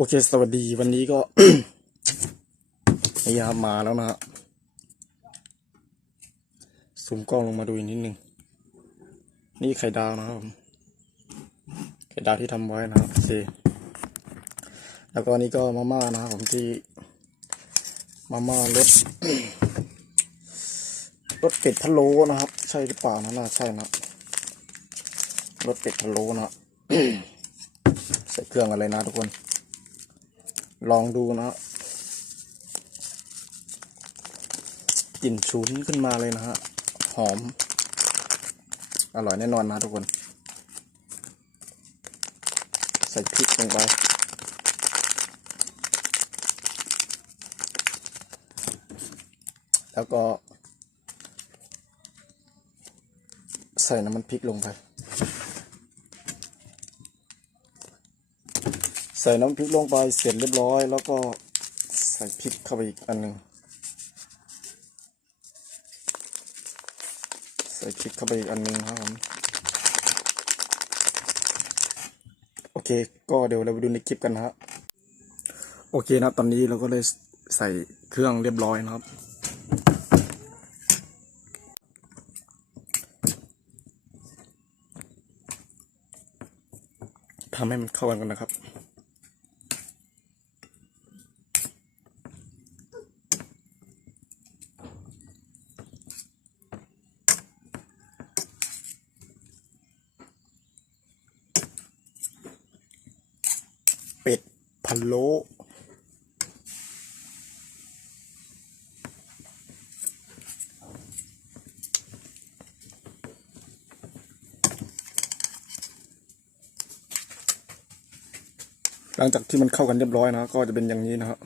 โอเค สวัสดีวันนี้ก็นี่ครับมาแล้วนะฮะซูมกล้องลงมาดูอีกนิดนึง นี่ไข่ดาวนะครับผมไข่ดาวที่ทำไว้นะครับโอเคแล้วก็นี่ก็มาม่านะครับผมที่มาม่ารสรสเป็ดพะโล้นะครับ ใช่หรือเปล่านะน่าใช่นะรสเป็ดพะโล้นะใส่เครื่องอะไรนะทุกคน ลองดูนะกลิ่นฉุนขึ้นมาเลยนะฮะ หอม อร่อยแน่นอนนะทุกคน ใส่พริกลงไปแล้วก็ ใส่น้ำมันพริกลงไป ใส่น้ำพริกลงไปเสร็จเรียบร้อย แล้วก็ใส่พริกเข้าไปอีกอันหนึ่งใส่พริกเข้าไปอีกอันหนึ่งครับผมโอเค ก็เดี๋ยวเราไปดูในคลิปกันนะฮะโอเคนะตอนนี้เราก็เลยใส่เครื่องเรียบร้อยนะครับ ทำให้มันเข้ากันก่อนนะครับ เป็ดพะโล้หลังจากที่มันเข้ากันเรียบร้อยนะก็จะเป็นอย่างนี้นะครับ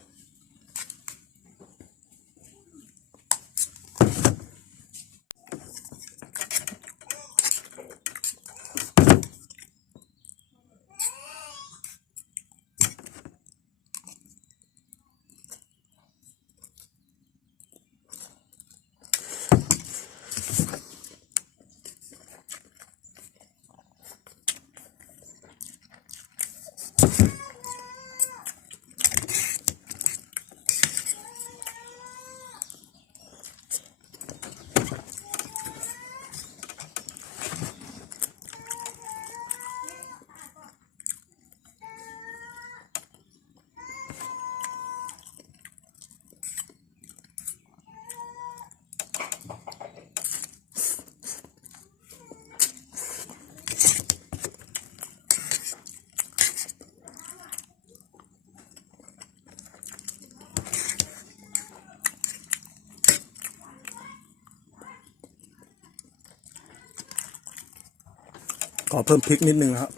ขอเพิ่มพริกนิดนึงนะครับ